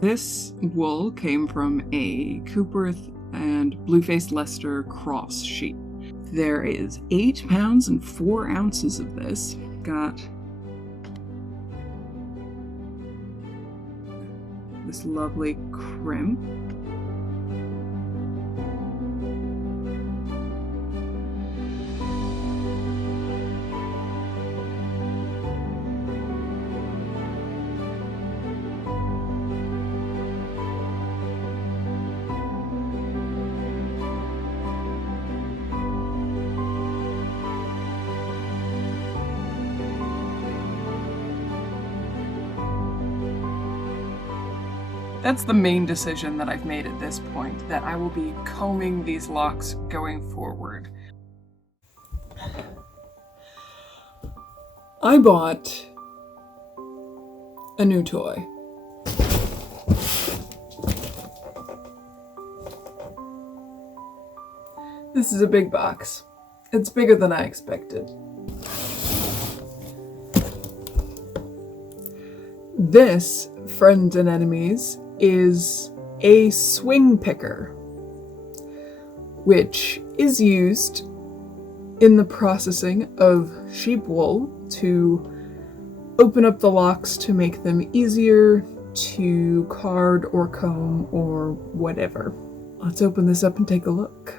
This wool came from a Coopworth and Bluefaced Leceister cross sheep. There is 8 pounds and 4 ounces of this. Got this lovely crimp. That's the main decision that I've made at this point, that I will be combing these locks going forward. I bought a new toy. This is a big box. It's bigger than I expected. This, friends and enemies, is a swing picker, which is used in the processing of sheep wool to open up the locks to make them easier to card or comb or whatever. Let's open this up and take a look.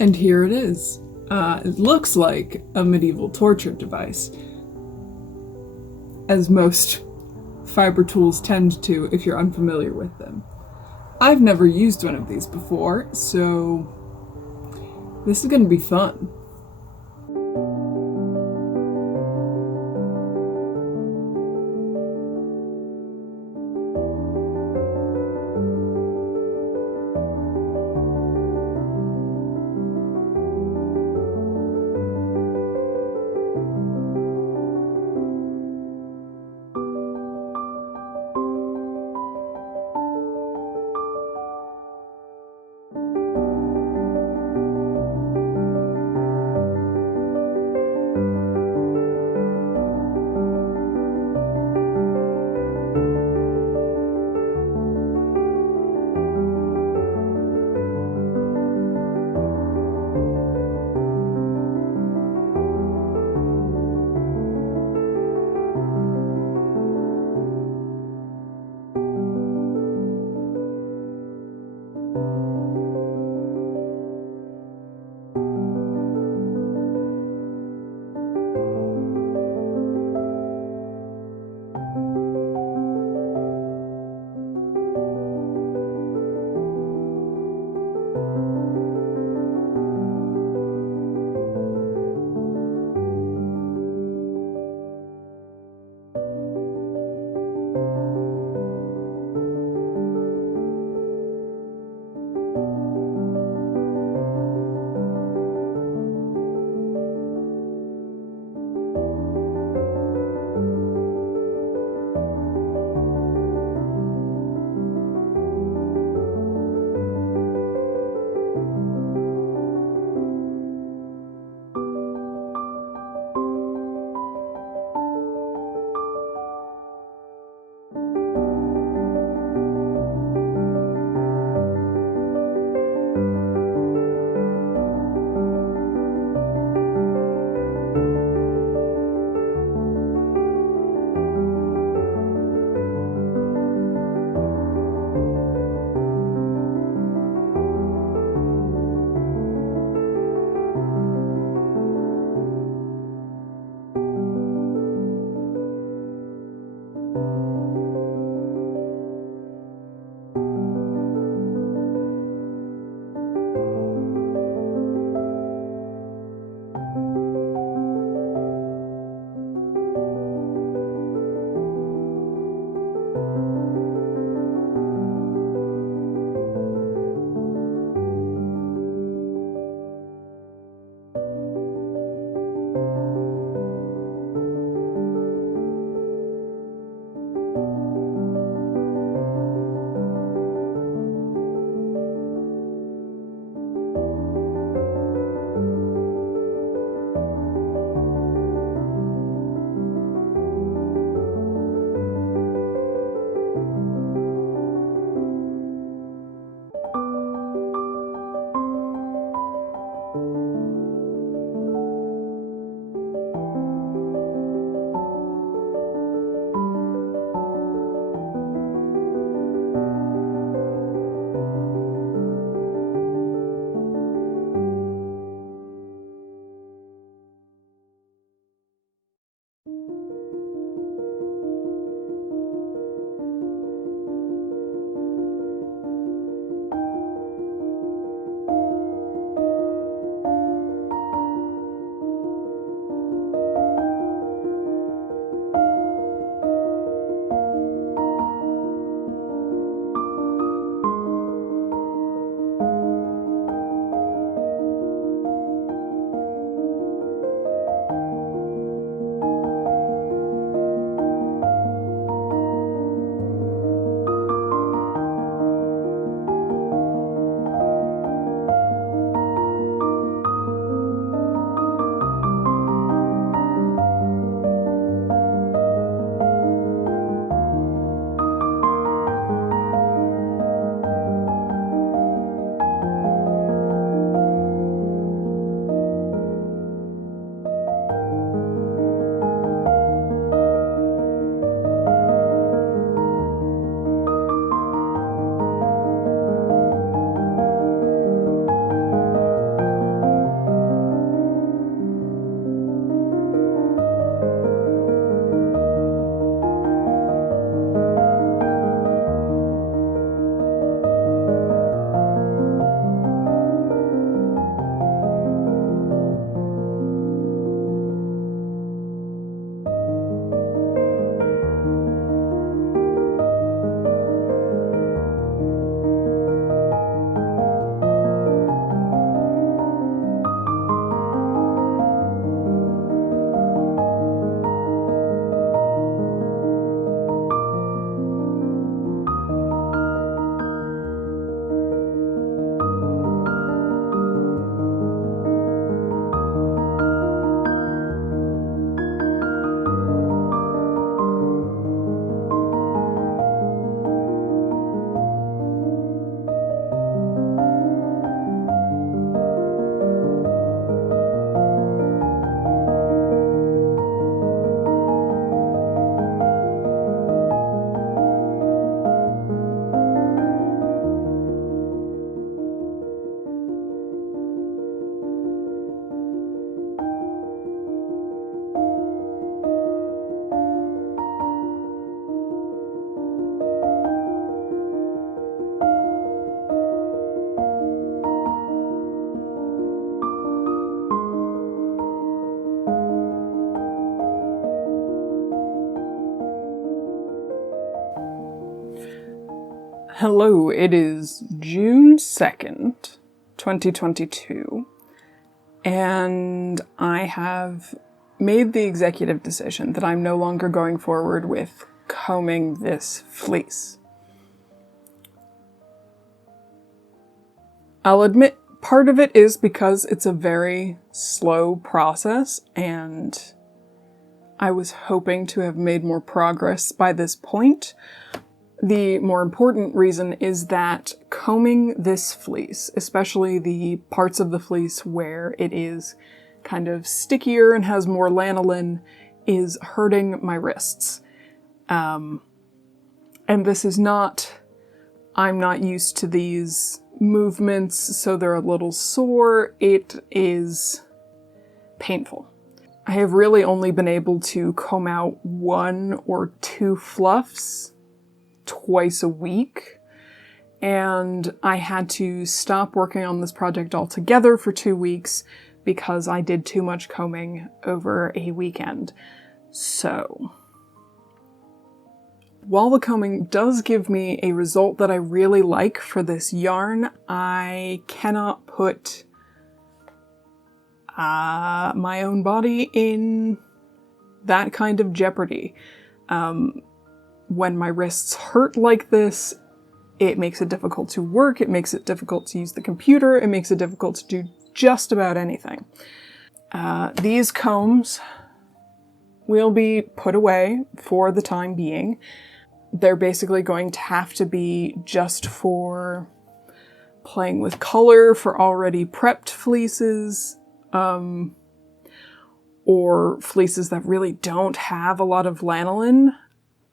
And here it is. It looks like a medieval torture device, as most fiber tools tend to if you're unfamiliar with them. I've never used one of these before, so this is going to be fun. Hello, it is June 2nd, 2022, and I have made the executive decision that I'm no longer going forward with combing this fleece. I'll admit part of it is because it's a very slow process, and I was hoping to have made more progress by this point. The more important reason is that combing this fleece, especially the parts of the fleece where it is kind of stickier and has more lanolin, is hurting my wrists. And this is not, I'm not used to these movements, so they're a little sore. It is painful. I have really only been able to comb out 1 or 2 fluffs twice a week, and I had to stop working on this project altogether for 2 weeks because I did too much combing over a weekend. So, while the combing does give me a result that I really like for this yarn, I cannot put my own body in that kind of jeopardy. When my wrists hurt like this, it makes it difficult to work, it makes it difficult to use the computer, it makes it difficult to do just about anything. These combs will be put away for the time being. They're basically going to have to be just for playing with color for already prepped fleeces, or fleeces that really don't have a lot of lanolin.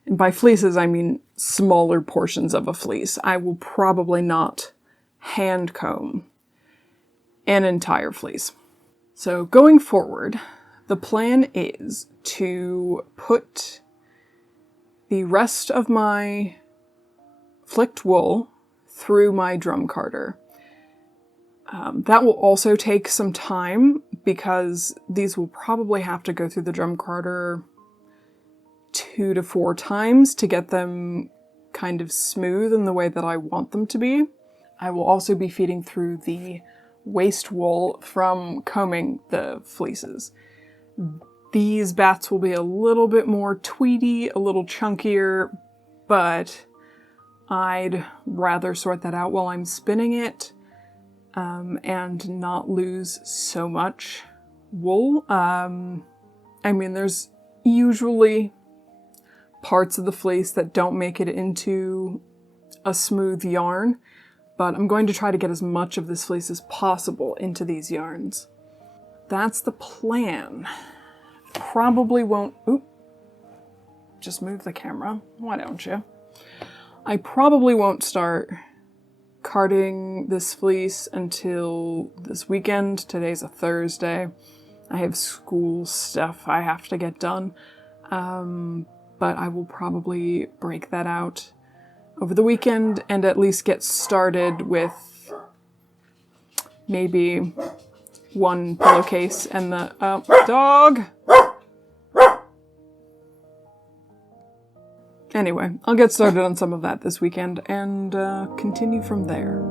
And by fleeces, I mean smaller portions of a fleece. I will probably not hand comb an entire fleece. So going forward, the plan is to put the rest of my flicked wool through my drum carder. That will also take some time because these will probably have to go through the drum carder 2 to 4 times to get them kind of smooth in the way that I want them to be. I will also be feeding through the waste wool from combing the fleeces. These bats will be a little bit more tweedy, a little chunkier, but I'd rather sort that out while I'm spinning it, and not lose so much wool. I mean, there's usually parts of the fleece that don't make it into a smooth yarn, but I'm going to try to get as much of this fleece as possible into these yarns. That's the plan. Probably won't, just move the camera, why don't you? I probably won't start carding this fleece until this weekend. Today's a Thursday. I have school stuff I have to get done. But I will probably break that out over the weekend and at least get started with maybe 1 pillowcase and the dog. Anyway, I'll get started on some of that this weekend and continue from there.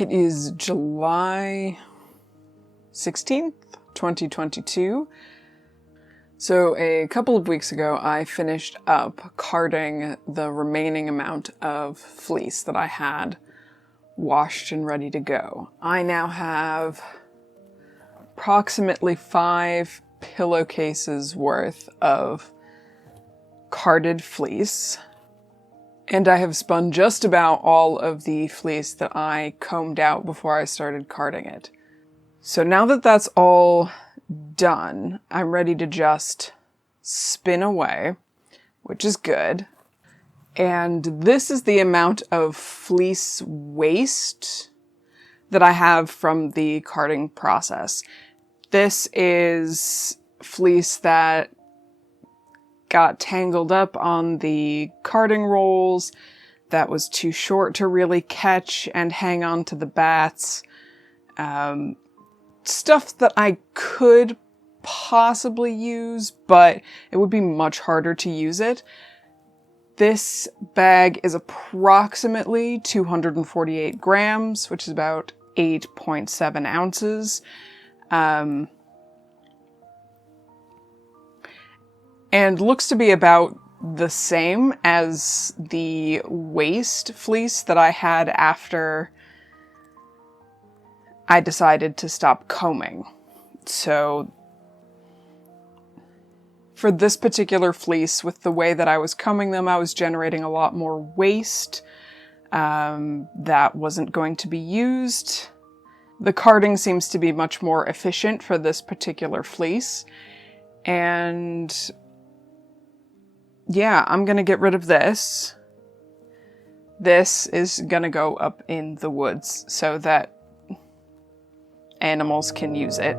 It is July 16th, 2022. So a couple of weeks ago, I finished up carding the remaining amount of fleece that I had washed and ready to go. I now have approximately 5 pillowcases worth of carded fleece. And I have spun just about all of the fleece that I combed out before I started carding it. So now that that's all done, I'm ready to just spin away, which is good. And this is the amount of fleece waste that I have from the carding process. This is fleece that got tangled up on the carding rolls, that was too short to really catch and hang on to the bats. Stuff that I could possibly use, but it would be much harder to use it. This bag is approximately 248 grams, which is about 8.7 ounces. And looks to be about the same as the waste fleece that I had after I decided to stop combing. So for this particular fleece, with the way that I was combing them, I was generating a lot more waste that wasn't going to be used. The carding seems to be much more efficient for this particular fleece. And yeah, I'm gonna get rid of this. This is gonna go up in the woods so that animals can use it.